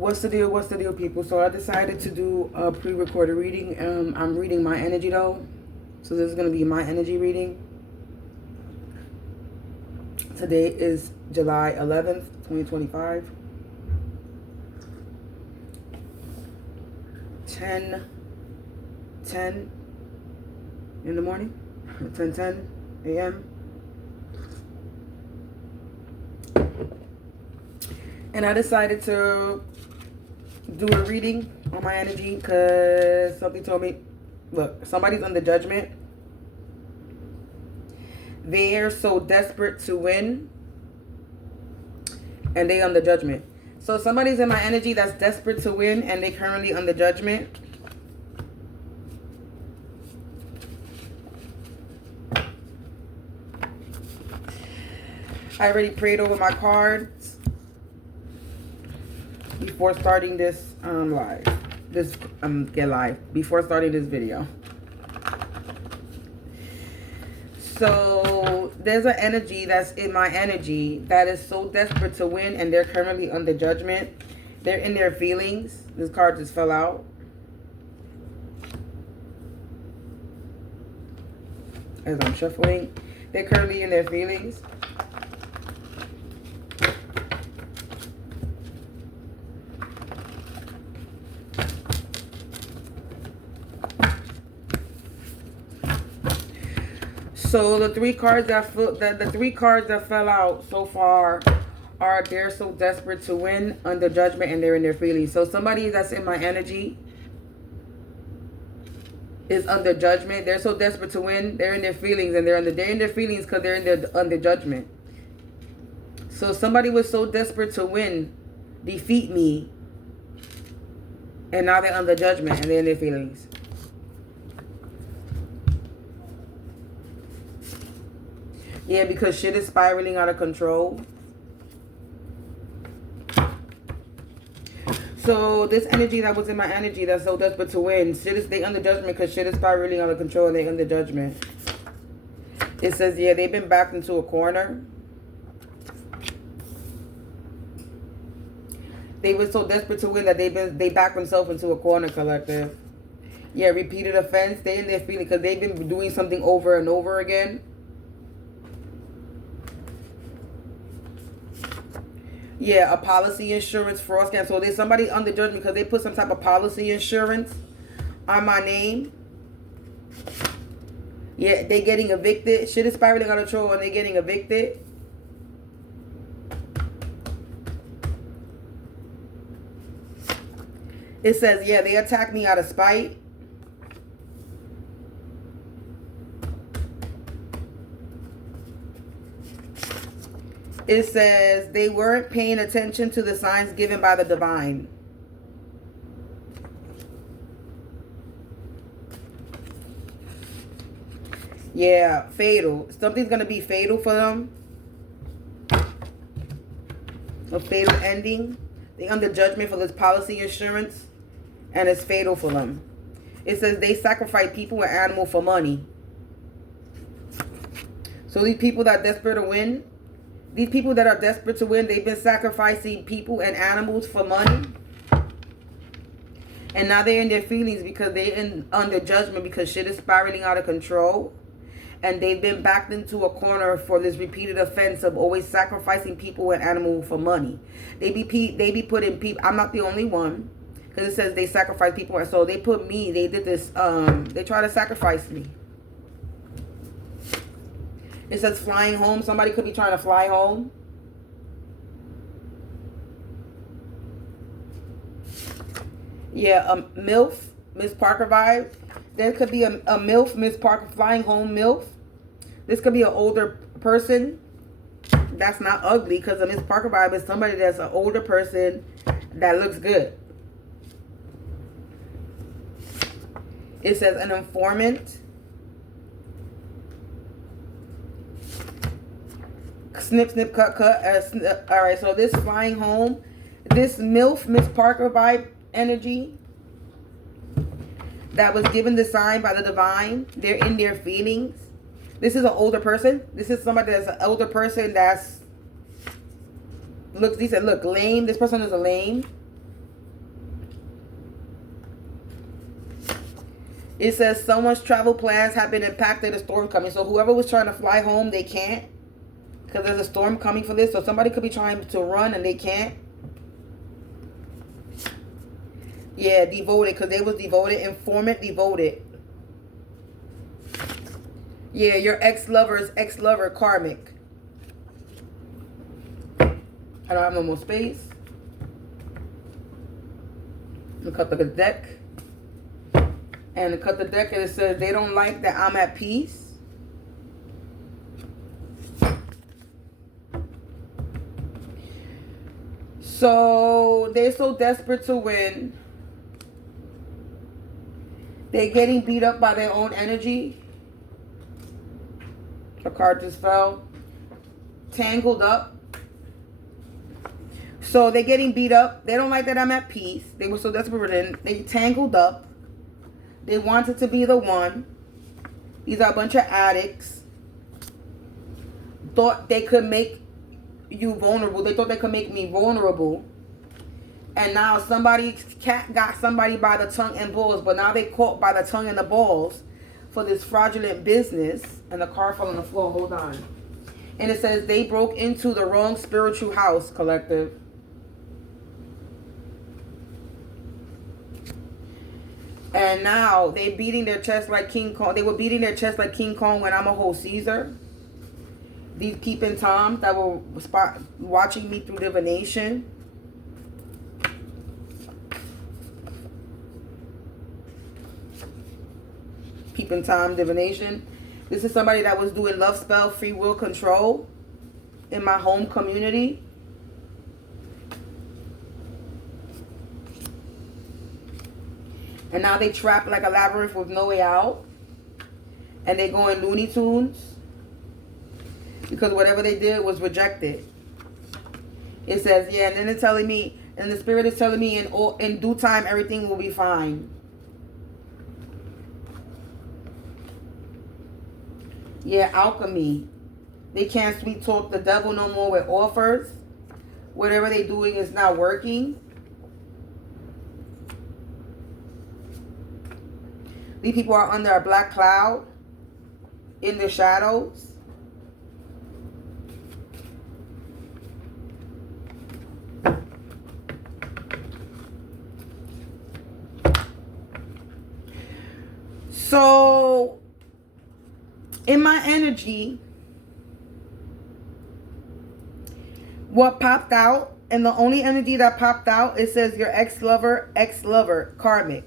What's the deal, people? So I decided to do a pre-recorded reading. I'm reading my energy though, so this is going to be my energy reading. Today is July 11th, 2025. 10:10 in the morning, 10:10 a.m. And I decided to do a reading on my energy because something told me, look, somebody's under judgment. They're so desperate to win and they under judgment. So somebody's in my energy that's desperate to win and they currently under judgment. I already prayed over my cards before starting this before starting this video. So there's an energy that's in my energy that is so desperate to win and they're currently under judgment. They're in their feelings. This card just fell out. As I'm shuffling, they're currently in their feelings. So the three cards that fell out so far are they're so desperate to win, under judgment, and they're in their feelings. So somebody that's in my energy is under judgment. They're so desperate to win, they're in their feelings, and they're in their feelings because they're under judgment. So somebody was so desperate to win, defeat me, and now they're under judgment and they're in their feelings. Yeah, because shit is spiraling out of control. So this energy that was in my energy that's so desperate to win, they under judgment because shit is spiraling out of control and they under judgment. It says, yeah, they've been backed into a corner. They were so desperate to win that they backed themselves into a corner, collective. Yeah, repeated offense. They in their feeling because they've been doing something over and over again. Yeah, a policy insurance fraud scam. So there's somebody under judgment because they put some type of policy insurance on my name. Yeah, they getting evicted. Shit is spiraling out of control and they getting evicted. It says, yeah, they attacked me out of spite. It says they weren't paying attention to the signs given by the divine. Yeah, fatal. Something's going to be fatal for them. A fatal ending. They under judgment for this policy insurance. And it's fatal for them. It says they sacrifice people and animals for money. So these people that are desperate to win. These people that are desperate to win, they've been sacrificing people and animals for money. And now they're in their feelings because they're under judgment because shit is spiraling out of control. And they've been backed into a corner for this repeated offense of always sacrificing people and animals for money. They be putting people, I'm not the only one. Because it says they sacrifice people. And so they put me, they did this, they try to sacrifice me. It says flying home. Somebody could be trying to fly home. Yeah, MILF, Miss Parker vibe. There could be a MILF, Miss Parker, flying home MILF. This could be an older person. That's not ugly because a Miss Parker vibe is somebody that's an older person that looks good. It says an informant. Snip, snip, cut, cut. All right, so this flying home, this MILF, Miss Parker vibe energy that was given the sign by the divine. They're in their feelings. This is an older person. This is somebody that's an older person that's looks decent. Look, lame. This person is a lame. It says someone's travel plans have been impacted. A storm coming. So whoever was trying to fly home, they can't. Because there's a storm coming for this. So somebody could be trying to run and they can't. Yeah, devoted. Because they was devoted. Informant, devoted. Yeah, your ex-lover's ex-lover, karmic. I don't have no more space. Look up the deck. And cut the deck and it says they don't like that I'm at peace. So they're so desperate to win. They're getting beat up by their own energy. The card just fell. Tangled up. So they're getting beat up. They don't like that I'm at peace. They were so desperate in. They tangled up. They wanted to be the one. These are a bunch of addicts. Thought they could make you vulnerable. They thought they could make me vulnerable. And now somebody got somebody by the tongue and balls. But now they caught by the tongue and the balls for this fraudulent business. And the car fell on the floor. Hold on. And it says they broke into the wrong spiritual house, collective. And now they beating their chest like King Kong. They were beating their chest like King Kong when I'm a whole Caesar. These peeping toms that were watching me through divination. Peeping Tom divination. This is somebody that was doing love spell, free will control in my home community. And now they trapped like a labyrinth with no way out. And they going Looney Tunes. Because whatever they did was rejected. It says, yeah, and then it's telling me, and the spirit is telling me in due time everything will be fine. Yeah, alchemy. They can't sweet talk the devil no more with offers. Whatever they're doing is not working. These people are under a black cloud in the shadows. So, in my energy, what popped out, and the only energy that popped out, it says your ex-lover, karmic.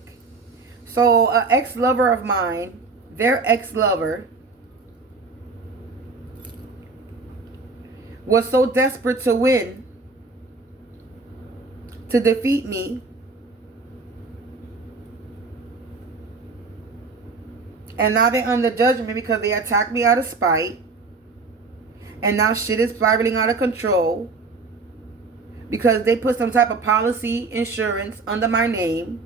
So, an ex-lover of mine, their ex-lover, was so desperate to win, to defeat me, and now they're under judgment because they attacked me out of spite, and now shit is spiraling out of control because they put some type of policy insurance under my name.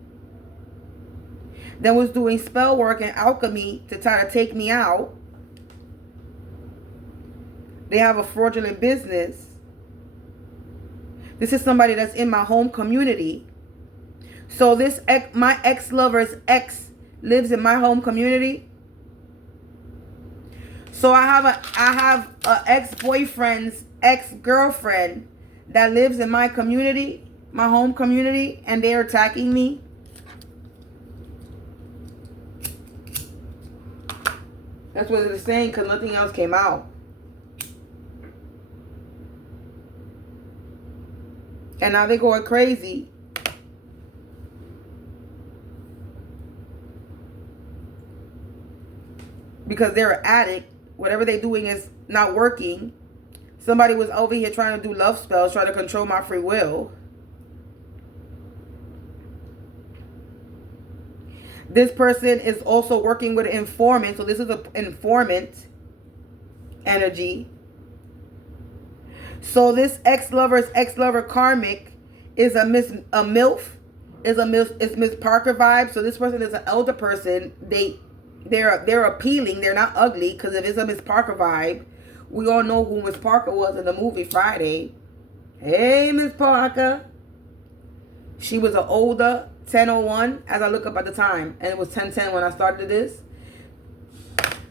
Then was doing spell work and alchemy to try to take me out. They have a fraudulent business. This is somebody that's in my home community. So this my ex-lover's ex lives in my home community. So I have a ex-boyfriend's ex-girlfriend that lives in my community, my home community, and they're attacking me. That's what it's saying because nothing else came out. And now they're going crazy. Because they're an addict. Whatever they're doing is not working. Somebody was over here trying to do love spells, trying to control my free will. This person is also working with an informant. So this is an informant energy. So this ex-lover's ex-lover karmic is a MILF. It's Miss Parker vibe. So this person is an elder person. They're appealing. They're not ugly. Because if it's a Miss Parker vibe, we all know who Miss Parker was in the movie Friday. Hey, Miss Parker. She was an older 10:01 as I look up at the time, and it was 10:10 when I started this.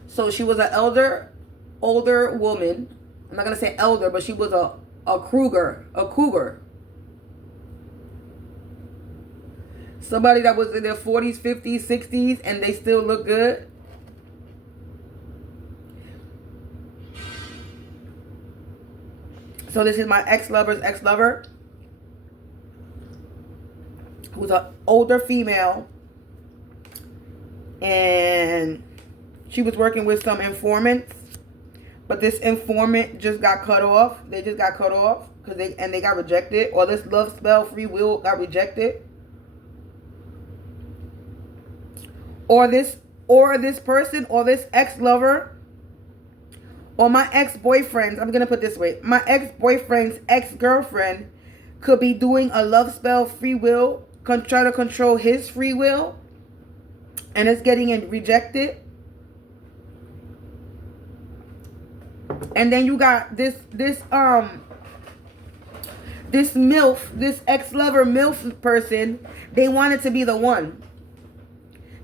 So she was an older woman. I'm not gonna say elder, but she was a cougar. Somebody that was in their 40s, 50s, 60s, and they still look good. So this is my ex-lover's ex-lover, who's an older female, and she was working with some informants, but this informant just got cut off. They just got cut off because they got rejected, or this love spell free will got rejected, or this person, or this ex-lover, or my ex-boyfriend's, I'm going to put it this way, my ex-boyfriend's ex-girlfriend could be doing a love spell free will, try to control his free will, and it's getting rejected. And then you got this MILF, this ex-lover MILF person, they wanted to be the one.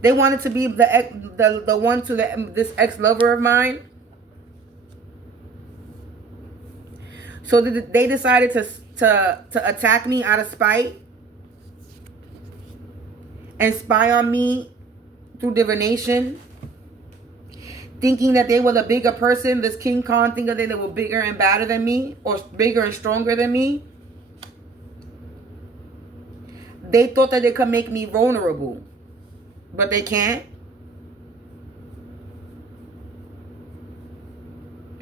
They wanted to be the one to this ex-lover of mine. So they decided to attack me out of spite and spy on me through divination, thinking that they were the bigger person. This King Khan thinking that they were bigger and badder than me, or bigger and stronger than me. They thought that they could make me vulnerable, but they can't.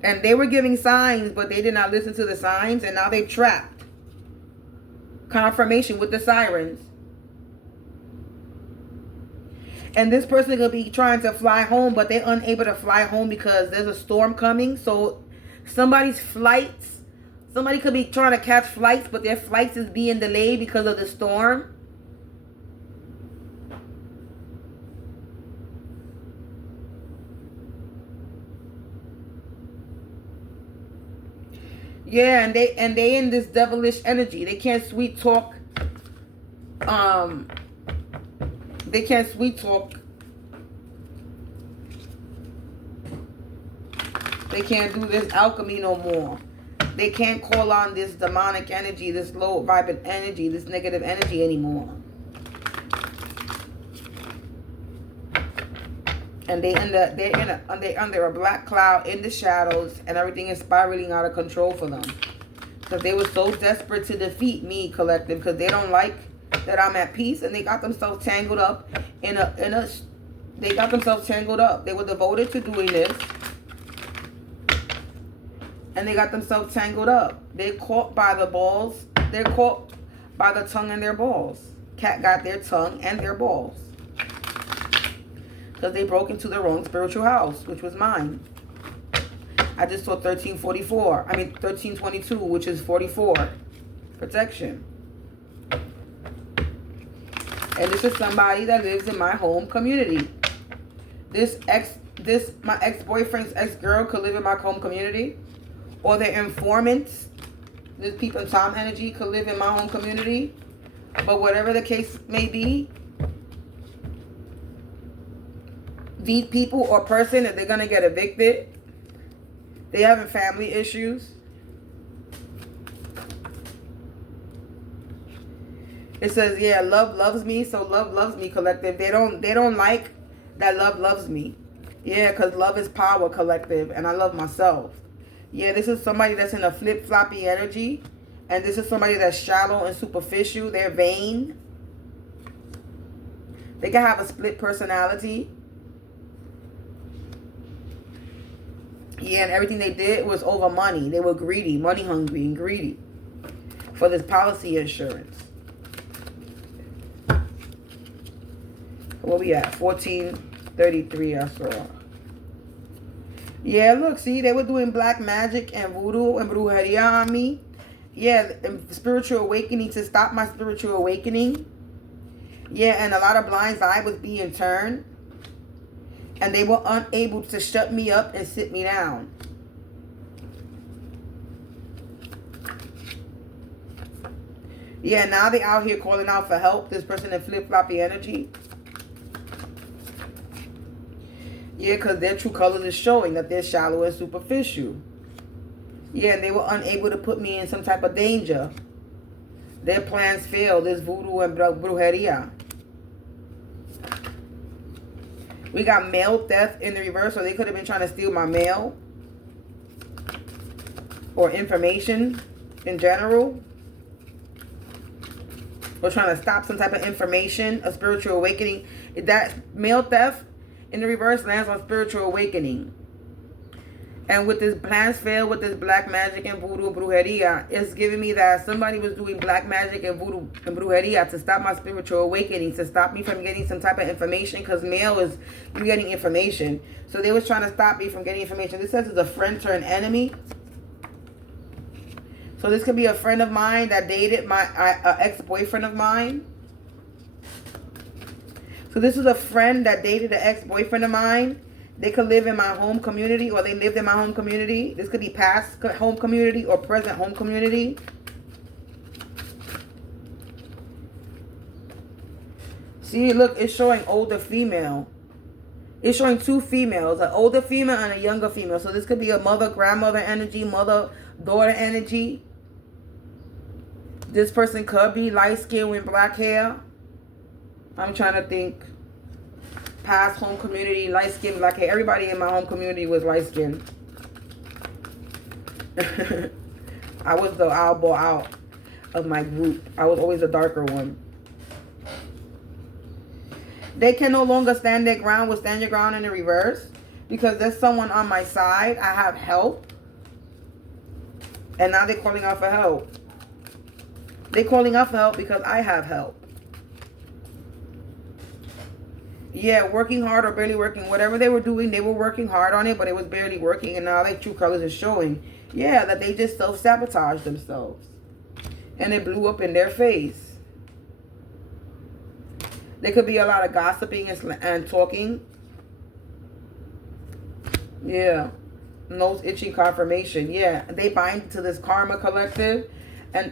And they were giving signs, but they did not listen to the signs, and now they trapped. Confirmation with the sirens. And this person could be trying to fly home, but they're unable to fly home because there's a storm coming. So somebody could be trying to catch flights, but their flights is being delayed because of the storm. Yeah, and they in this devilish energy. They can't sweet talk. They can't sweet talk. They can't do this alchemy no more. They can't call on this demonic energy, this low vibrant energy, this negative energy anymore. And they're under a black cloud in the shadows, and everything is spiraling out of control for them. Because they were so desperate to defeat me, collective, because they don't like that I'm at peace, and they got themselves tangled up they got themselves tangled up. They were devoted to doing this, and they got themselves tangled up. They're caught by the balls. They're caught by the tongue and their balls. Cat got their tongue and their balls. Because they broke into the wrong spiritual house, which was mine. I just saw 1322, which is 44. Protection. And this is somebody that lives in my home community. My ex-boyfriend's ex-girl could live in my home community. Or the informants, this people in Tom energy, could live in my home community. But whatever the case may be, these people or person, if they're going to get evicted, they having family issues. It says, yeah, love loves me, so love loves me, collective. They don't like that love loves me. Yeah, because love is power, collective, and I love myself. Yeah, this is somebody that's in a flip-floppy energy, and this is somebody that's shallow and superficial. They're vain. They can have a split personality. Yeah, and everything they did was over money. They were greedy, money hungry and greedy for this policy insurance. Where we at? 1433, I saw. Yeah, look, see, they were doing black magic and voodoo and brujeria on me. Yeah, spiritual awakening, to stop my spiritual awakening. Yeah, and a lot of blind eye was being turned. And they were unable to shut me up and sit me down. Yeah, now they out here calling out for help. This person in flip-floppy energy. Yeah, because their true colors is showing that they're shallow and superficial. Yeah, and they were unable to put me in some type of danger. Their plans failed. This voodoo and brujeria. We got mail theft in the reverse, so they could have been trying to steal my mail. Or information in general. Or trying to stop some type of information, a spiritual awakening. That mail theft in the reverse lands on spiritual awakening. And with this plans fail, with this black magic and voodoo brujeria, it's giving me that somebody was doing black magic and voodoo and brujeria to stop my spiritual awakening, to stop me from getting some type of information, because mail is you getting information. So they was trying to stop me from getting information. This says it's a friend turned enemy. So this could be a friend of mine that dated my ex-boyfriend of mine. So this is a friend that dated an ex-boyfriend of mine. They could live in my home community, or they lived in my home community. This could be past home community or present home community. See, look, it's showing older female. It's showing two females, an older female and a younger female. So this could be a mother, grandmother energy, mother, daughter energy. This person could be light-skinned with black hair. I'm trying to think. Past home community, light-skinned, black hair. Everybody in my home community was light-skinned. I was the oddball out of my group. I was always the darker one. They can no longer stand their ground. Will stand your ground in the reverse. Because there's someone on my side. I have help. And now they're calling out for help. They're calling out for help because I have help. Yeah, working hard or barely working. Whatever they were doing, they were working hard on it, but it was barely working. And now their true colors is showing. Yeah, that they just self-sabotaged themselves. And it blew up in their face. There could be a lot of gossiping and talking. Yeah. Nose itching confirmation. Yeah, they bind to this karma collective. And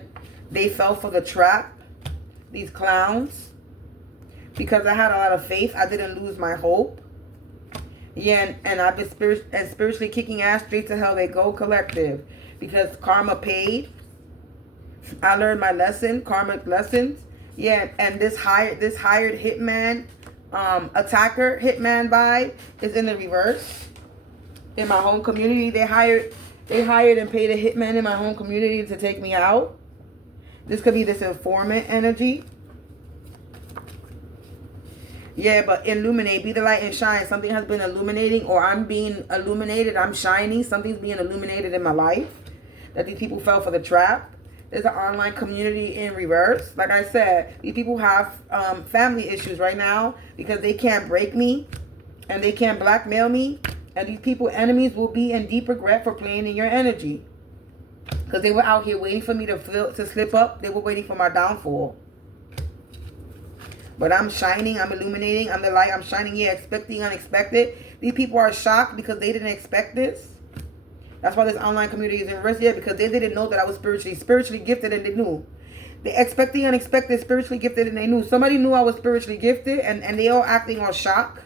they fell for the trap. These clowns. Because I had a lot of faith. I didn't lose my hope. Yeah, and I've been spiritually kicking ass. Straight to hell they go collective. Because karma paid. I learned my lesson. Karmic lessons. Yeah, and this hired hitman, attacker, hitman vibe is in the reverse. In my home community, they hired and paid a hitman in my home community to take me out. This could be this informant energy. Yeah, but illuminate, be the light and shine. Something has been illuminating, or I'm being illuminated. I'm shining. Something's being illuminated in my life. That these people fell for the trap. There's an online community in reverse. Like I said, these people have family issues right now because they can't break me and they can't blackmail me. And these people, enemies, will be in deep regret for playing in your energy. Because they were out here waiting for me to slip up. They were waiting for my downfall. But I'm shining. I'm illuminating. I'm the light. I'm shining. Yeah, expecting unexpected. These people are shocked because they didn't expect this. That's why this online community is in reverse. Yeah, because they didn't know that I was spiritually gifted, and they knew. They expecting unexpected, spiritually gifted, and they knew. Somebody knew I was spiritually gifted, and they all acting all shocked.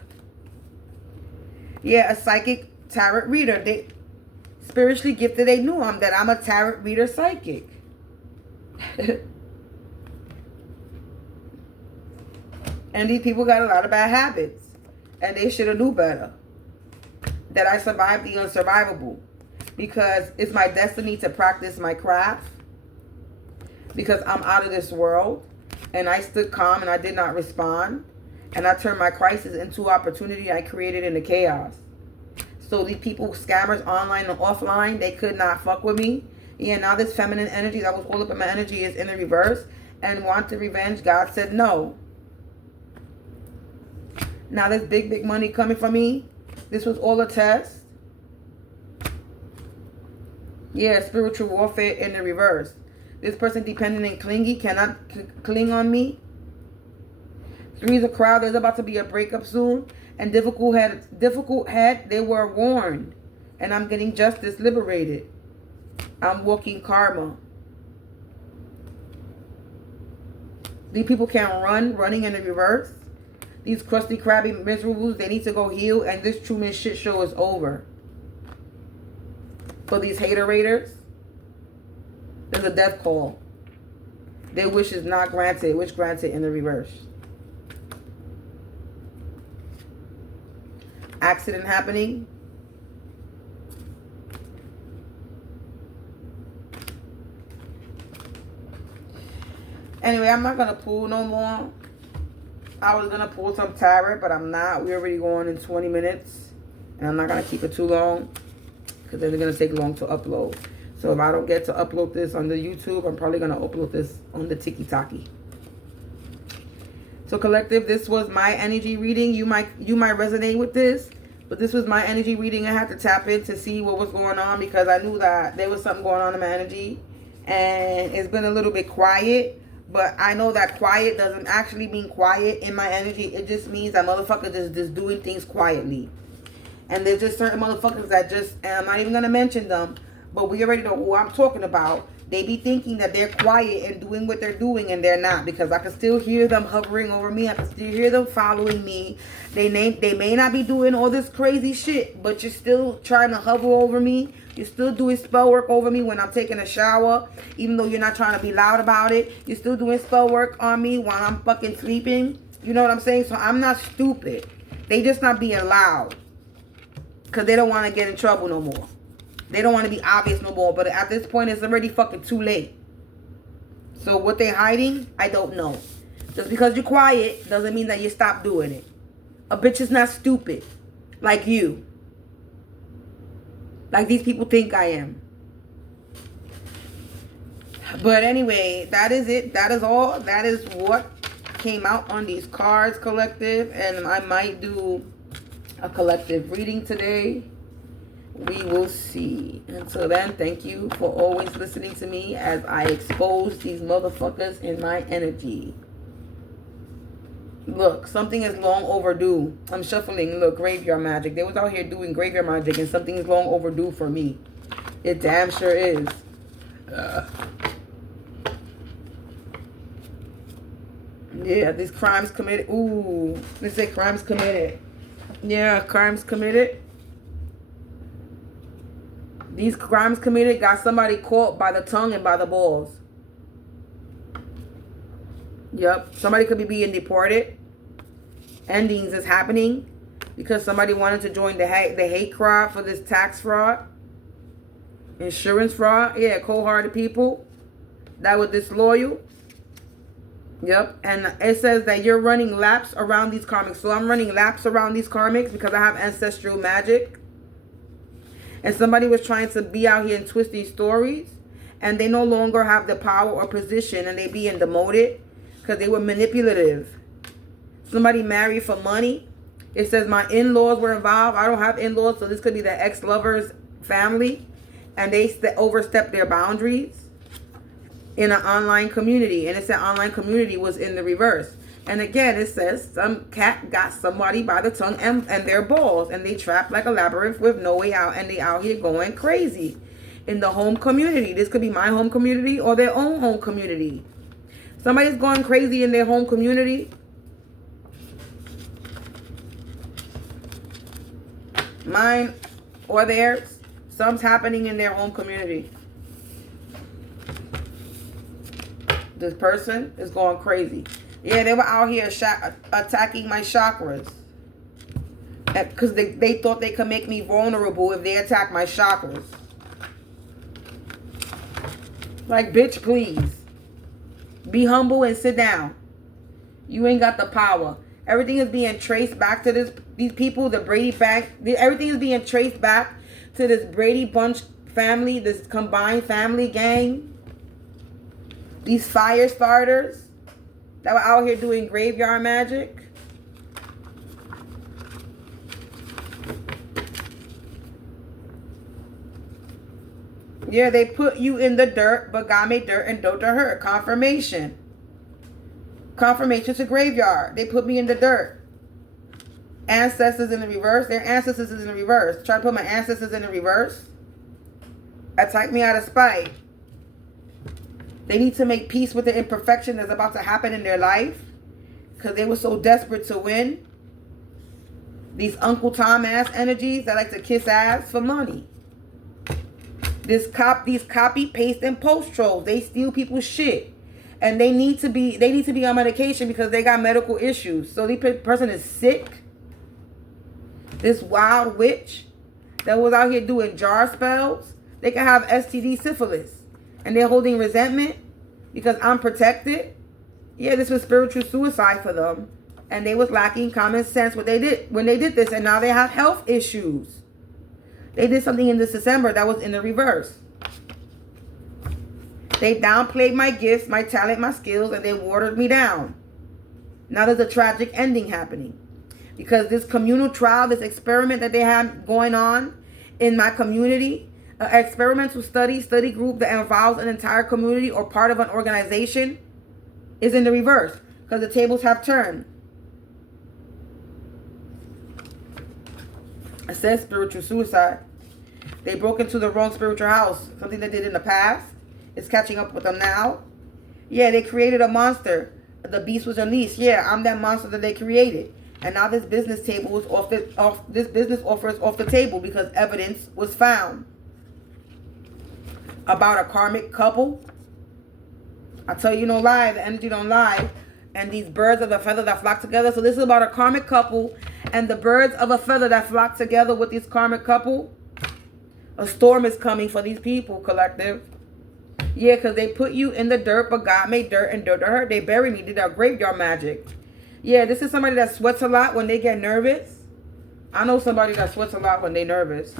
Yeah, a psychic tarot reader. They spiritually gifted. They knew that I'm a tarot reader psychic. And these people got a lot of bad habits. And they should have knew better. That I survived the unsurvivable. Because it's my destiny to practice my craft. Because I'm out of this world. And I stood calm and I did not respond. And I turned my crisis into opportunity I created in the chaos. So these people, scammers online and offline, they could not fuck with me. Yeah, now this feminine energy that was all up in my energy is in the reverse. And wanted revenge. God said no. Now this big money coming from me. This was all a test. Yeah, spiritual warfare in the reverse. This person dependent and clingy cannot cling on me. Three's a crowd. There's about to be a breakup soon. And difficult head, they were warned. And I'm getting justice liberated. I'm walking karma. These people can't run, running in the reverse. These crusty, crabby miserables, they need to go heal, and this Truman shit show is over. For these haterators, there's a death call. Their wish is not granted. Wish granted in the reverse. Accident happening. Anyway, I'm not going to pull no more. I was going to pull some tarot, but I'm not. We're already going in 20 minutes. And I'm not going to keep it too long, because then it's going to take long to upload. So if I don't get to upload this on the YouTube, I'm probably going to upload this on the Tiki-Taki. So collective, this was my energy reading. You might resonate with this, but this was my energy reading. I had to tap in to see what was going on, because I knew that there was something going on in my energy. And it's been a little bit quiet. But I know that quiet doesn't actually mean quiet in my energy. It just means that motherfuckers just doing things quietly. And there's just certain motherfuckers that just, and I'm not even going to mention them, but we already know who I'm talking about. They be thinking that they're quiet and doing what they're doing, and they're not. Because I can still hear them hovering over me. I can still hear them following me. They may not be doing all this crazy shit, but you're still trying to hover over me. You're still doing spell work over me when I'm taking a shower. Even though you're not trying to be loud about it. You're still doing spell work on me while I'm fucking sleeping. You know what I'm saying? So I'm not stupid. They just not being loud. Because they don't want to get in trouble no more. They don't want to be obvious no more. But at this point, it's already fucking too late. So what they hiding, I don't know. Just because you're quiet doesn't mean that you stop doing it. A bitch is not stupid. Like you. Like these people think I am. But anyway, that is it. That is all. That is what came out on these cards, collective. And I might do a collective reading today. We will see. Until then, thank you for always listening to me as I expose these motherfuckers in my energy. Look, something is long overdue. I'm shuffling. Look, graveyard magic. They was out here doing graveyard magic, and something is long overdue for me. It damn sure is. Yeah, these crimes committed. Ooh, they say crimes committed. Yeah, crimes committed. These crimes committed got somebody caught by the tongue and by the balls. Yep, somebody could be being deported. Endings is happening because somebody wanted to join the hate crowd for this tax fraud, insurance fraud. Yeah, cold-hearted people that were disloyal. Yep, and it says that you're running laps around these karmics. So I'm running laps around these karmics because I have ancestral magic. And somebody was trying to be out here and twist these stories, and they no longer have the power or position, and they being demoted because they were manipulative. Somebody married for money. It says my in-laws were involved. I don't have in-laws, so this could be the ex-lover's family. And they overstepped their boundaries in an online community. And it said online community was in the reverse. And again, it says some cat got somebody by the tongue and their balls. And they trapped like a labyrinth with no way out. And they out here going crazy in the home community. This could be my home community or their own home community. Somebody's going crazy in their home community. Mine or theirs. Something's happening in their home community. This person is going crazy. Yeah, they were out here attacking my chakras. Because they thought they could make me vulnerable if they attack my chakras. Like, bitch, please. Be humble and sit down. You ain't got the power. Everything is being traced back to these people, the Brady Bank. Everything is being traced back to this Brady Bunch family, this combined family gang. These fire starters that were out here doing graveyard magic. Yeah, they put you in the dirt, but God made dirt and don't hurt. Confirmation. Confirmation to graveyard. They put me in the dirt. Ancestors in the reverse. Their ancestors is in the reverse. Try to put my ancestors in the reverse. Attack me out of spite. They need to make peace with the imperfection that's about to happen in their life because they were so desperate to win. These Uncle Tom ass energies that like to kiss ass for money. These copy, paste, and post trolls. They steal people's shit. And they need to be on medication because they got medical issues. So the person is sick. This wild witch that was out here doing jar spells. They can have STD syphilis. And they're holding resentment because I'm protected. Yeah, this was spiritual suicide for them. And they was lacking common sense when they did this. And now they have health issues. They did something in this December that was in the reverse. They downplayed my gifts, my talent, my skills, and they watered me down. Now there's a tragic ending happening. Because this communal trial, this experiment that they have going on in my community, an experimental study group that involves an entire community or part of an organization, is in the reverse. Because the tables have turned. It says spiritual suicide. They broke into the wrong spiritual house. Something they did in the past. It's catching up with them now. Yeah, they created a monster. The beast was unleashed. Yeah, I'm that monster that they created. And now this business table is this business offer is off the table because evidence was found about a karmic couple. I tell you no lie, the energy don't lie. And these birds of a feather that flock together. So this is about a karmic couple and the birds of a feather that flock together with this karmic couple. A storm is coming for these people, collective. Yeah, because they put you in the dirt, but God made dirt and dirt to hurt. They buried me, did that graveyard magic. Yeah, this is somebody that sweats a lot when they get nervous. I know somebody that sweats a lot when they're nervous.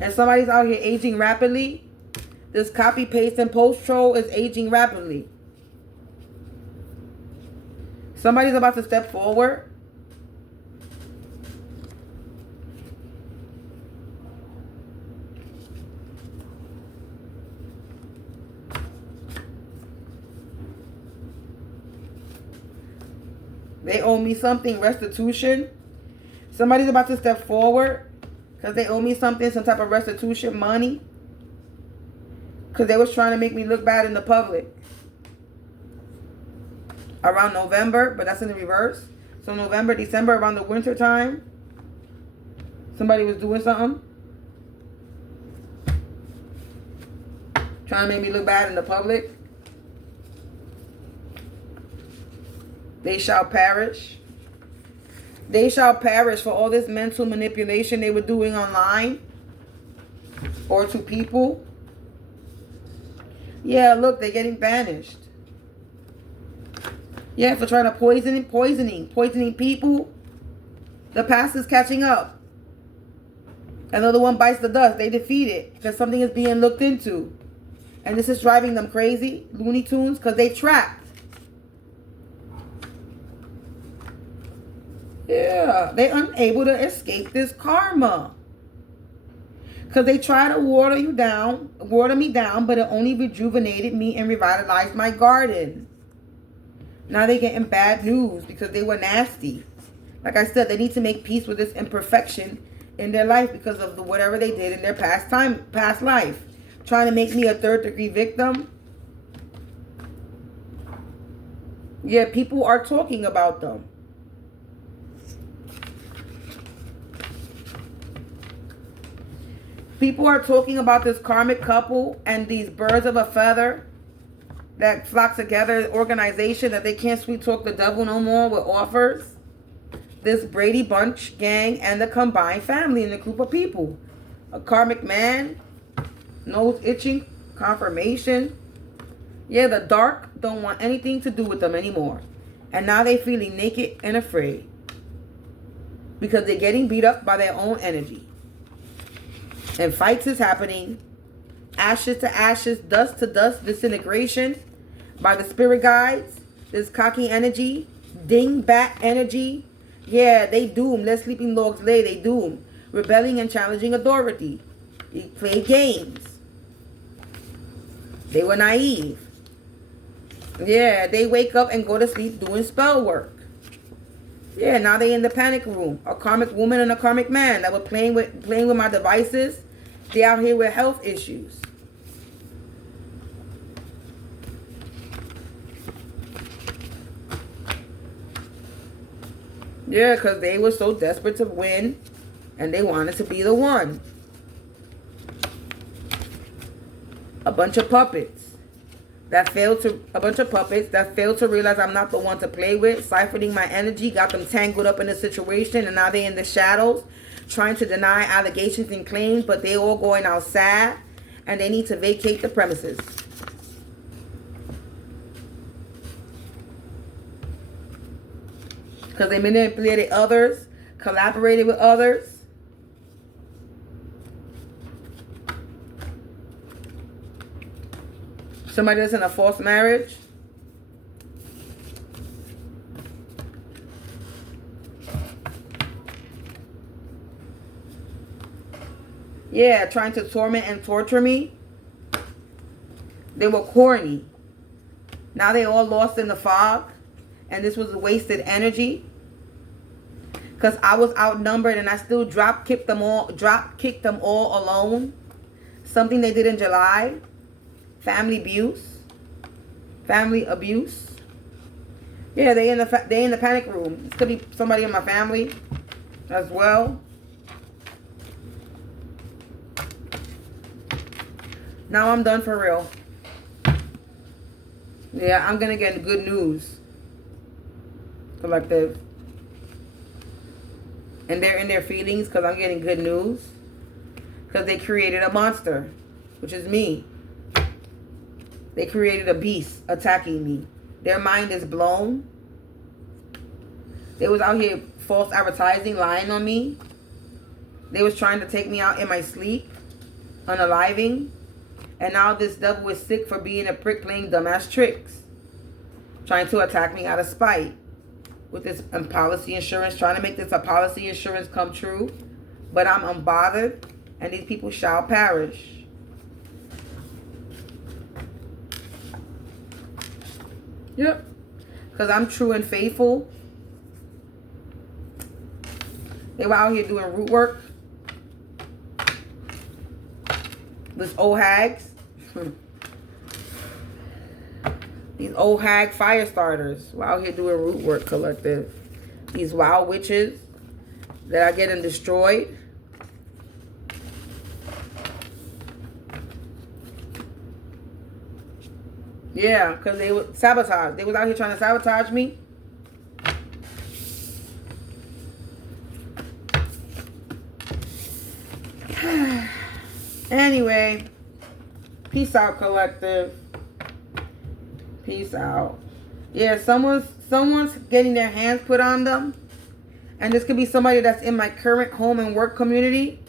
And somebody's out here aging rapidly. This copy, paste, and post troll is aging rapidly. Somebody's about to step forward. They owe me something, restitution. Somebody's about to step forward because they owe me something, some type of restitution, money. Because they was trying to make me look bad in the public. Around November, but that's in the reverse. So November, December, around the winter time. Somebody was doing something. Trying to make me look bad in the public. They shall perish. They shall perish for all this mental manipulation they were doing online. Or to people. Yeah, look, they're getting banished. Yeah, for trying to poisoning people. The past is catching up. Another one bites the dust. They defeat it because something is being looked into. And this is driving them crazy, Looney Tunes, because they trapped. Yeah, they're unable to escape this karma. Because they try to water me down, but it only rejuvenated me and revitalized my garden. Now they're getting bad news because they were nasty. Like I said, they need to make peace with this imperfection in their life because of whatever they did in their past life. Trying to make me a third-degree victim. Yeah, people are talking about them. People are talking about this karmic couple and these birds of a feather that flock together, organization that they can't sweet talk the devil no more with offers. This Brady Bunch gang and the combined family and the group of people. A karmic man, nose itching, confirmation. Yeah, the dark don't want anything to do with them anymore. And now they're feeling naked and afraid. Because they're getting beat up by their own energy. And fights is happening. Ashes to ashes, dust to dust, disintegration by the spirit guides. This cocky energy, ding-bat energy. Yeah, they doomed. Let sleeping dogs lay, they doomed. Rebelling and challenging authority. They play games. They were naive. Yeah, they wake up and go to sleep doing spell work. Yeah, now they in the panic room. A karmic woman and a karmic man that were playing with my devices. They out here with health issues. Yeah, because they were so desperate to win. And they wanted to be the one. A bunch of puppets. A bunch of puppets that failed to realize I'm not the one to play with, siphoning my energy, got them tangled up in the situation, and now they're in the shadows, trying to deny allegations and claims, but they all going out sad, and they need to vacate the premises. Because they manipulated others, collaborated with others. Somebody that's in a false marriage. Yeah, trying to torment and torture me. They were corny. Now they all lost in the fog. And this was wasted energy. Because I was outnumbered and I still drop kicked them all alone. Something they did in July. Family abuse. Family abuse. Yeah, they in the panic room. This could be somebody in my family as well. Now I'm done for real. Yeah, I'm gonna get good news. Collective. And they're in their feelings because I'm getting good news. Because they created a monster, which is me. They created a beast attacking me. Their mind is blown. They was out here false advertising, lying on me. They was trying to take me out in my sleep, unaliving. And now this devil is sick for being a prick playing dumbass tricks. Trying to attack me out of spite. With this policy insurance, trying to make this a policy insurance come true. But I'm unbothered, and these people shall perish. Yep. Because I'm true and faithful. They were out here doing root work. These old hags. These old hag fire starters were out here doing root work, collective. These wild witches that are getting destroyed. Yeah, because they would sabotage. They was out here trying to sabotage me. Anyway, peace out, collective. Peace out. Yeah, someone's getting their hands put on them. And this could be somebody that's in my current home and work community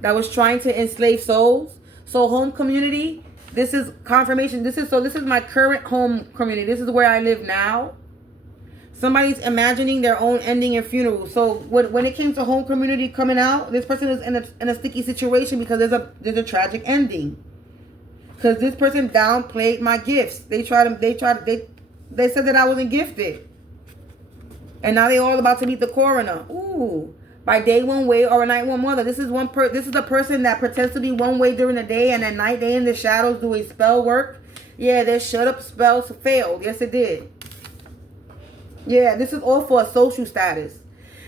that was trying to enslave souls. So home community, this is confirmation. This is my current home community. This is where I live now. Somebody's imagining their own ending and funeral. So when it came to home community coming out, this person is in a sticky situation because there's a tragic ending. Because this person downplayed my gifts. They said that I wasn't gifted. And now they all about to meet the coroner. Ooh. By day one way or a night one mother. This is a person that pretends to be one way during the day and at night they in the shadows doing spell work. Yeah, their shut up spells failed. Yes, it did. Yeah, this is all for a social status.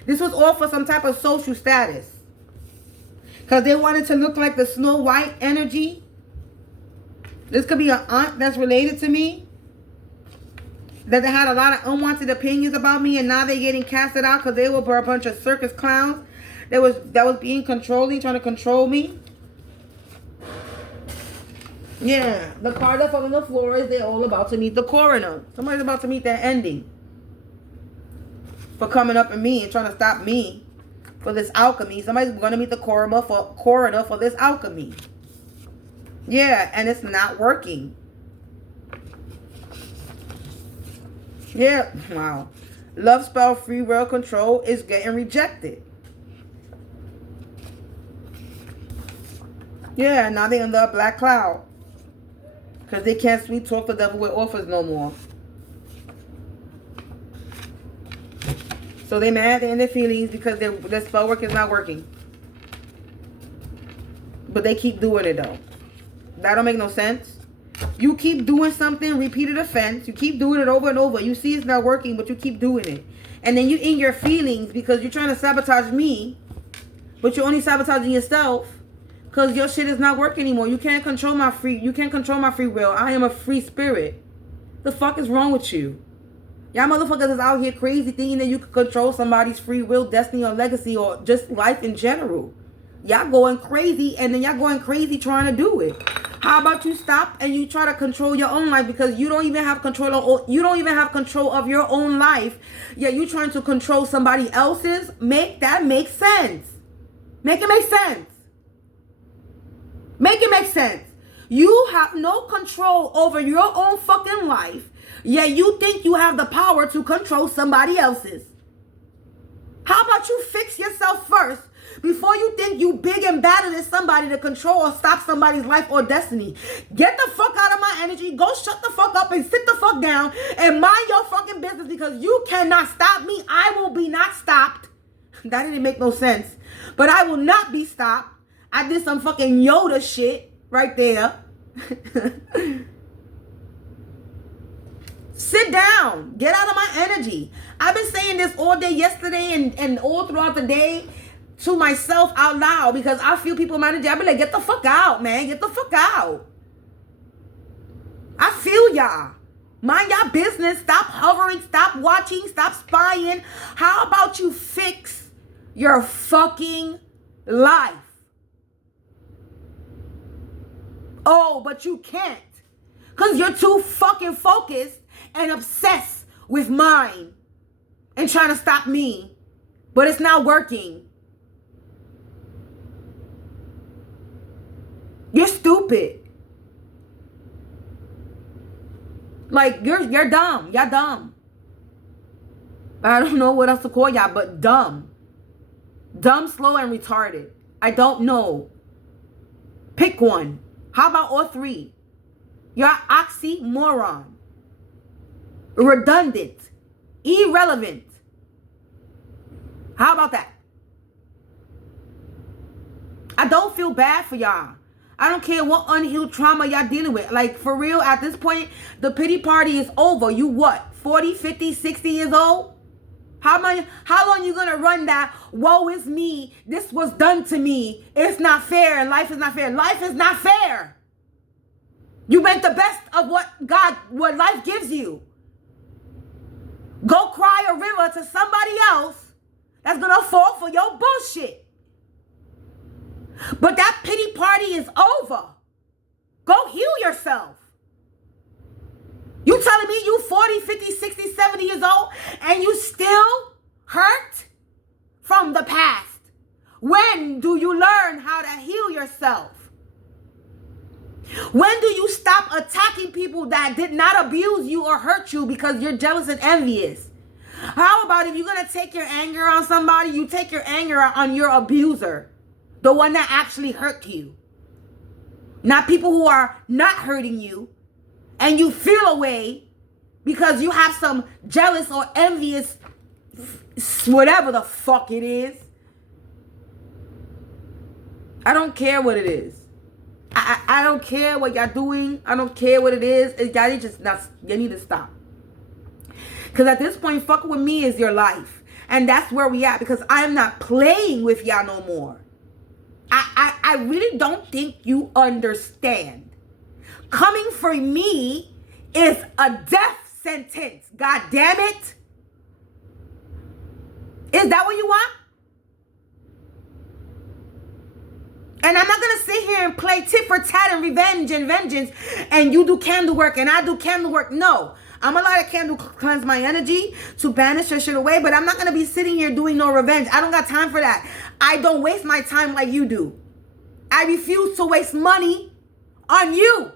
This was all for some type of social status. Because they wanted to look like the Snow White energy. This could be an aunt that's related to me. That they had a lot of unwanted opinions about me, and now they're getting casted out because they were a bunch of circus clowns that was being controlling, trying to control me. Yeah, the card that fell on the floor is they're all about to meet the coroner. Somebody's about to meet their ending for coming up at me and trying to stop me for this alchemy. Somebody's going to meet the coroner for this alchemy. Yeah, and it's not working. Yeah, wow. Love spell free will control is getting rejected. Yeah, now they under a black cloud. Because they can't sweet talk the devil with offers no more. So they mad, they're in their feelings because their spell work is not working. But they keep doing it though. That don't make no sense. You keep doing something, repeated offense. You keep doing it over and over. You see it's not working, but you keep doing it. And then you in your feelings because you're trying to sabotage me, but you're only sabotaging yourself because your shit is not working anymore. You can't control my free will. I am a free spirit. The fuck is wrong with you? Y'all motherfuckers is out here crazy thinking that you can control somebody's free will, destiny, or legacy, or just life in general. Y'all going crazy, and then y'all going crazy trying to do it. How about you stop and you try to control your own life because you don't even have control of your own life. Yeah, you trying to control somebody else's. Make that make sense. Make it make sense. Make it make sense. You have no control over your own fucking life. Yeah, you think you have the power to control somebody else's. How about you fix yourself first before you think you big and badder than somebody to control or stop somebody's life or destiny? Get the fuck out of my energy. Go shut the fuck up and sit the fuck down and mind your fucking business because you cannot stop me. I will be not stopped. That didn't make no sense. But I will not be stopped. I did some fucking Yoda shit right there. Sit down. Get out of my energy. I've been saying this all day yesterday and all throughout the day to myself out loud because I feel people in my energy. I be like, get the fuck out, man. Get the fuck out. I feel y'all. Mind y'all business. Stop hovering. Stop watching. Stop spying. How about you fix your fucking life? Oh, but you can't. Because you're too fucking focused and obsessed with mine and trying to stop me. But it's not working. You're stupid. Like, you're dumb. Y'all dumb. I don't know what else to call y'all, but dumb. Dumb, slow, and retarded. I don't know. Pick one. How about all three? You're oxymoron. Redundant. Irrelevant. How about that? I don't feel bad for y'all. I don't care what unhealed trauma y'all dealing with. Like, for real, at this point, the pity party is over. You what? 40, 50, 60 years old? How long you gonna run that, woe is me, this was done to me, it's not fair, and life is not fair. Life is not fair. You make the best of what life gives you. Go cry a river to somebody else that's gonna fall for your bullshit. But that pity party is over. Go heal yourself. You telling me you 40, 50, 60, 70 years old and you still hurt from the past? When do you learn how to heal yourself? When do you stop attacking people that did not abuse you or hurt you because you're jealous and envious? How about if you're going to take your anger on somebody, you take your anger on your abuser, the one that actually hurt you? Not people who are not hurting you, and you feel away because you have some jealous or envious, whatever the fuck it is. I don't care what it is. I don't care what y'all doing. I don't care what it is. Y'all you need to stop. Because at this point, fucking with me is your life. And that's where we at. Because I'm not playing with y'all no more. I really don't think you understand. Coming for me is a death sentence. God damn it. Is that what you want? And I'm not going to sit here and play tit for tat and revenge and vengeance and you do candle work and I do candle work. No. I'm going to let a candle cleanse my energy to banish your shit away, but I'm not going to be sitting here doing no revenge. I don't got time for that. I don't waste my time like you do. I refuse to waste money on you.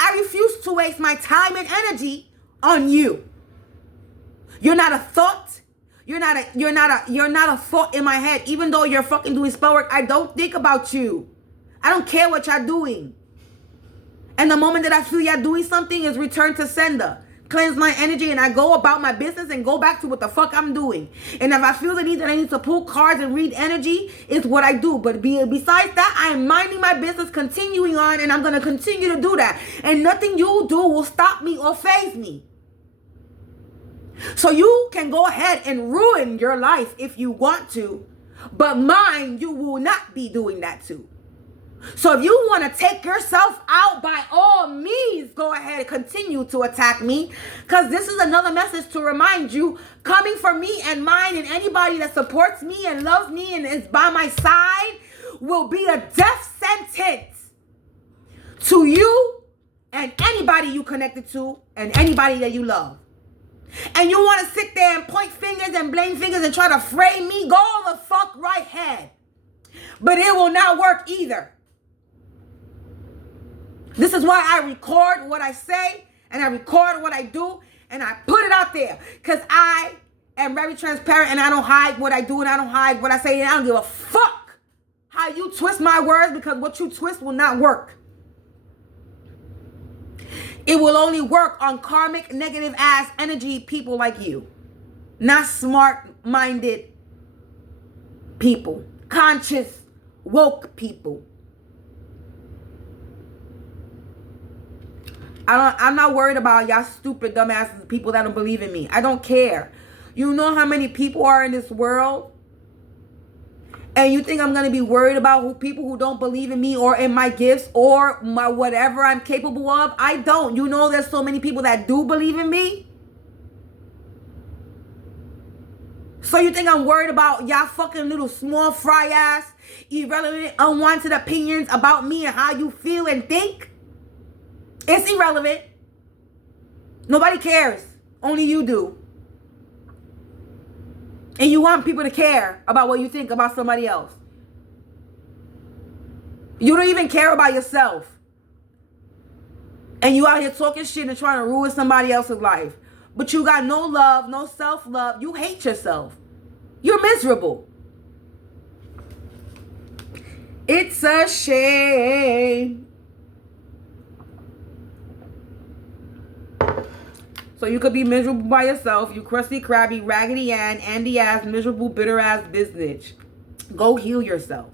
I refuse to waste my time and energy on you. You're not a thought. You're not a thought in my head. Even though you're fucking doing spell work, I don't think about you. I don't care what y'all doing. And the moment that I feel y'all doing something is return to sender. cleanse my energy, and I go about my business and go back to what the fuck I'm doing. And if I feel the need that I need to pull cards and read energy, it's what I do. But besides that, I am minding my business, continuing on, and I'm going to continue to do that. And nothing you do will stop me or faze me. So you can go ahead and ruin your life if you want to, but mine, you will not be doing that too. So if you want to take yourself out, by all means, go ahead and continue to attack me. Because this is another message to remind you, coming for me and mine and anybody that supports me and loves me and is by my side will be a death sentence to you and anybody you connected to and anybody that you love. And you want to sit there and point fingers and blame fingers and try to frame me, go the fuck right ahead. But it will not work either. This is why I record what I say and I record what I do and I put it out there. Because I am very transparent and I don't hide what I do and I don't hide what I say. And I don't give a fuck how you twist my words, because what you twist will not work. It will only work on karmic, negative ass energy people like you. Not smart-minded people. Conscious, woke people. I'm not worried about y'all stupid, dumbasses, people that don't believe in me. I don't care. You know how many people are in this world? And you think I'm going to be worried about people who don't believe in me or in my gifts or my whatever I'm capable of? I don't. You know there's so many people that do believe in me? So you think I'm worried about y'all fucking little small fry ass, irrelevant, unwanted opinions about me and how you feel and think? It's irrelevant. Nobody cares. Only you do. And you want people to care about what you think about somebody else. You don't even care about yourself. And you out here talking shit and trying to ruin somebody else's life. But you got no love, no self-love. You hate yourself. You're miserable. It's a shame. So you could be miserable by yourself, you crusty, crabby, raggedy Ann, Andy ass, miserable, bitter ass bitch. Go heal yourself.